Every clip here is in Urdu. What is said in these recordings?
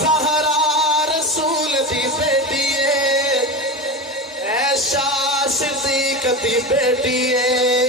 زہرا رسول دی بیٹی ہے، عائشہ صدیق دی بیٹی ہے،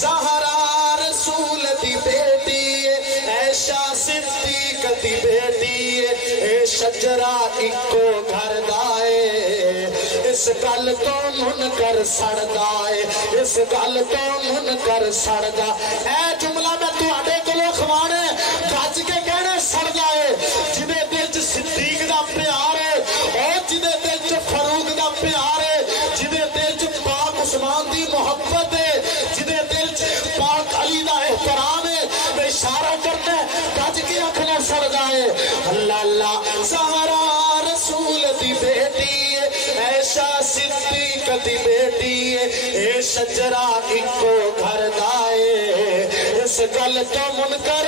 زہرا رسول دی بیٹی ہے، عائشہ صدیق دی بیٹی ہے، اے شجرہ اکو گھر دائے، اس گل تو منکر سڑدائے، اس گل تو منکر سڑدا۔ اے جملہ میں تو آڈے کو لکھوانے گج کے کہنے سڑدائے، جنہیں دل چ صدیق دا پیار ہے اور جنہیں دل چ فاروق دا پیار ہے، جنہیں دل چ پاک عثمان دی محبت ہے، جنہیں دل چ پاک علی دا احترام ہے، میں اشارہ کرتے گج کے اکھنا سڑدائے۔ اللہ اللہ زہرا رسول دی بیٹی ہے، عائشہ صدیق دی بیٹی ہے، اے شجرہ اکو گھر دائے، اس گل تو منکر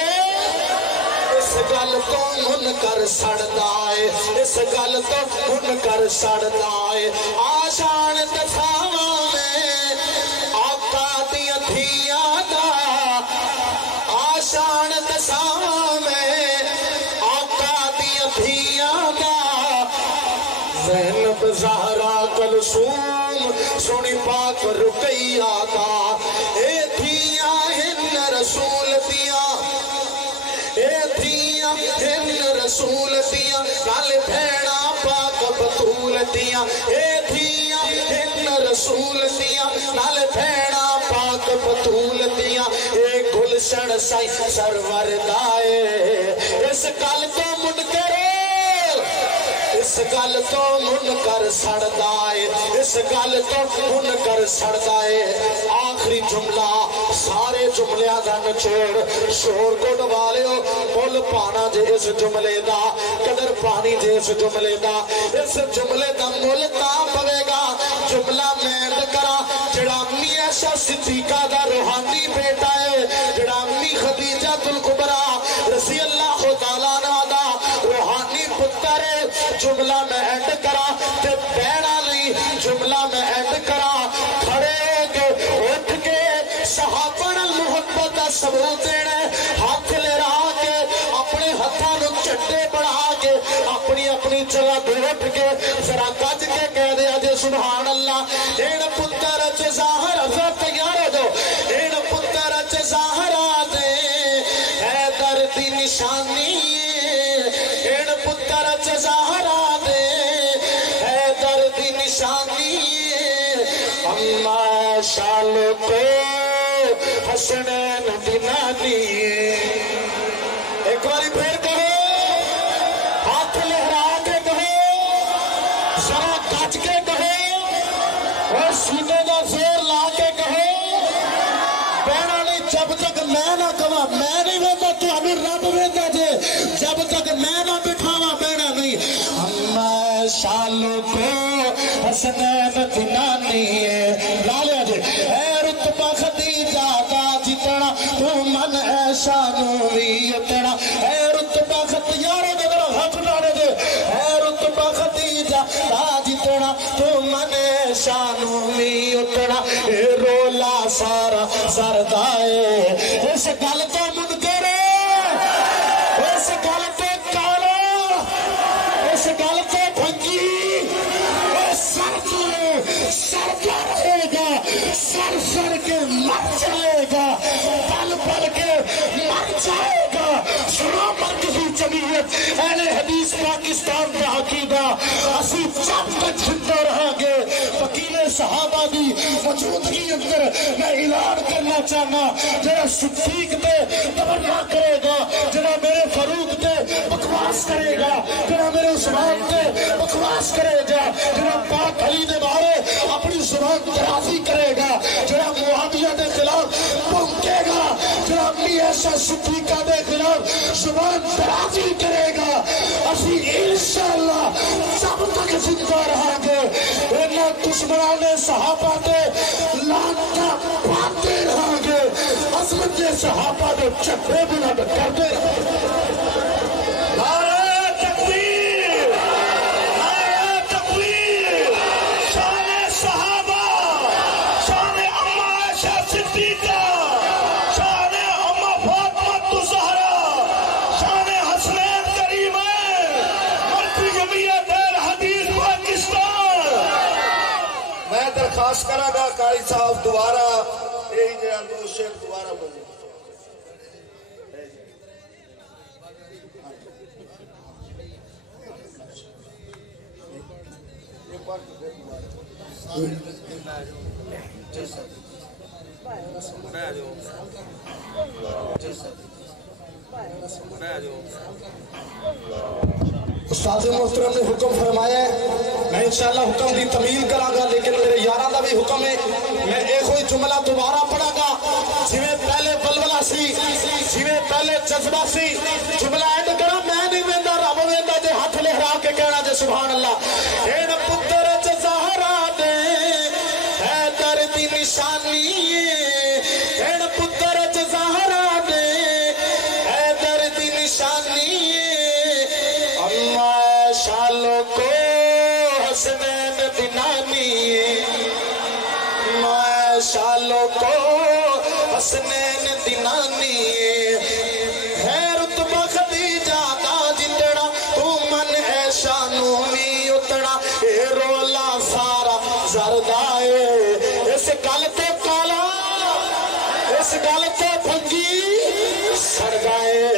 اس گل تو منکر سڑدائے، اس گل تو منکر سڑدائے۔ آشان دساواں میں آقا دیاں دھیاں دا، آشان دساواں میں آقا دیاں دھیاں دا، زینب زہرا کلثوم سونی پاک رقیہ دا، اے دھیاں ہن رسول دیاں، اے دھیاں ہن رسول دیاں، نال بھیڑا پاک بطول دیاں، اے دھیاں ہن رسول دیاں، نال بھیڑا پاک بطول دیاں، اے گلشن سائی سرور دائے، اس گل تو منکر اس گل تو منکر سڑدائے، اس گل تو منکر سڑدائے۔ آخری جملہ سارے جملیاں دا نچوڑ، شور گڈ والیو مل پانا جے اس جملے دا، قدر پانی جے اس جملے دا، اس جملے دا مل تا پوے گا جملہ میں کرا جڑا امی عائشہ صدیقہ دا روحانی بیٹا ہے، جڑا امی خدیجہ الکبریٰ رضی اللہ تعالیٰ عنہا دا روحانی پتر ہے۔ جملہ میں اینڈ کرا تے بیڑا نہیں، جملہ میں اینڈ کرا کھڑے ہو کے اٹھ کے صحابہ محبت کا ثبوت دینا، ہاتھ لے رہا کے اپنے ہاتھوں نو چٹے بڑھا کے اپنی اپنی جگہ پہ اٹھ کے ذرا گج کے کہہ دیا جے سبحان اللہ۔ ایڑ پتر چ ظاہر حضرت تیار ہو جاؤ، ایڑ پتر چ ظاہر دے حیدر دی نشانی، ایڑ پتر چ ظاہر دے حیدر دی نشانی، اما شال کو حسنین دی نانی۔ ایک باری پھر کہو، ہاتھ لہرا کے کہو، ذرا گج کے کہو، اور سینے کا زور لا کے کہو، بہنا نہیں جب تک میں نہ کہا میں نہیں ویندہ تو ہمیں رب ویندہ جے، جب تک میں نہ بٹھاوا بہنا نہیں۔ اما شالو کو حسنین دی نانی ہے، لالیا جے اے رتبہ خدیجہ دا جتنا تو من عائشہ نو بھی اتنا، اے رتبہ خدیجہ دا حق ڈالے دے، اے رتبہ خدیجہ دا جتنا تو من عائشہ نو بھی اتنا، اے رولا سارا سردائے، اس گل تو منکر اس گل تو کالا، اس گل تو بھنگی، سر رہے گا، سر کے مر جائے گا، پل پل کے مر جائے گا۔ سنا مرکزی جمعیت اہل حدیث پاکستان کا عقیدہ، اسی جب تک زندہ رہا گے وکیل صحابہ دی موجودگی اندر میں اعلان کرنا چاہنا، جڑا صدیق تے تبرہ کرے گا، جڑا میرے فاروق تے بکواس کرے گا، جڑا میرے عثمان تے بکواس کرے گا، جڑا پاک علی دے بارے اپنی زبان درازی کرے گا، جڑا معاویہ دے خلاف بھونکے گا، جڑا امی عائشہ صدیقہ دے خلاف زبان درازی کرے گا، اسی انشاءاللہ جب تک زندہ رہا گے انہاں دشمنان صحابہ دے لعنتاں پاتے رہا گے، عظمت صحابہ دے چکرے بلند کرتے رہا گے۔ نعرہ تکبیر، نعرہ تکبیر، شان صحابہ، شان اما عائشہ صدیقہ، شان اما فاطمہ الزہرا، شان حسنین کریمین، درخواست کرا گا قاری صاحب دوبارہ یہی جہاں دو شیر دوبارہ بولے استاد محترم نے حکم فرمایا ہے میں انشاءاللہ حکم دی تمیل کراں گا لیکن میرے یاراں دا بھی حکم ہے میں ایک ہوئی جملہ دوبارہ پڑھا گا جویں پہلے بلبلا سی جویں پہلے جذبہ سی جملہ اینڈ کرا میں نہیں ویندا رب ویندا جے ہاتھ لہرا کے کہنا جے سبحان اللہ این پتر زہرا دے حیدر دی نشانی این پتر زہرا دے حیدر دی نشانی اللہ شالو کو حسنین دنانی میں شالو کو حسنین دنانی ہے رتبہ خدیجہ دا جندڑا تو من ہے شانو می اتڑا اے رولا سارا زردائے اس گل تے کالا اس گل تے بھنگی سردائے